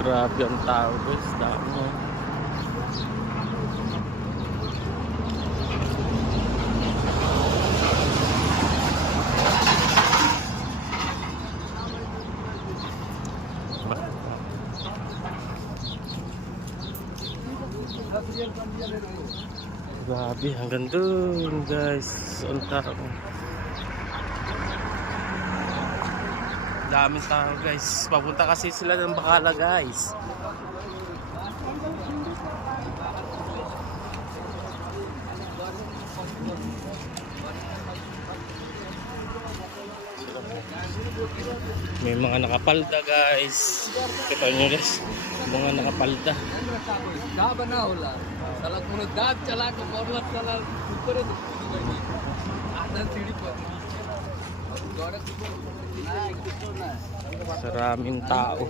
Grabe ang tao guys, dami. Grabe, hanggang dun guys, ang tao. Daming tao guys, papunta kasi sila ng Bacala guys. May mga nakapalda guys. Kita nyo guys, mga nakapalda. Maraming tao.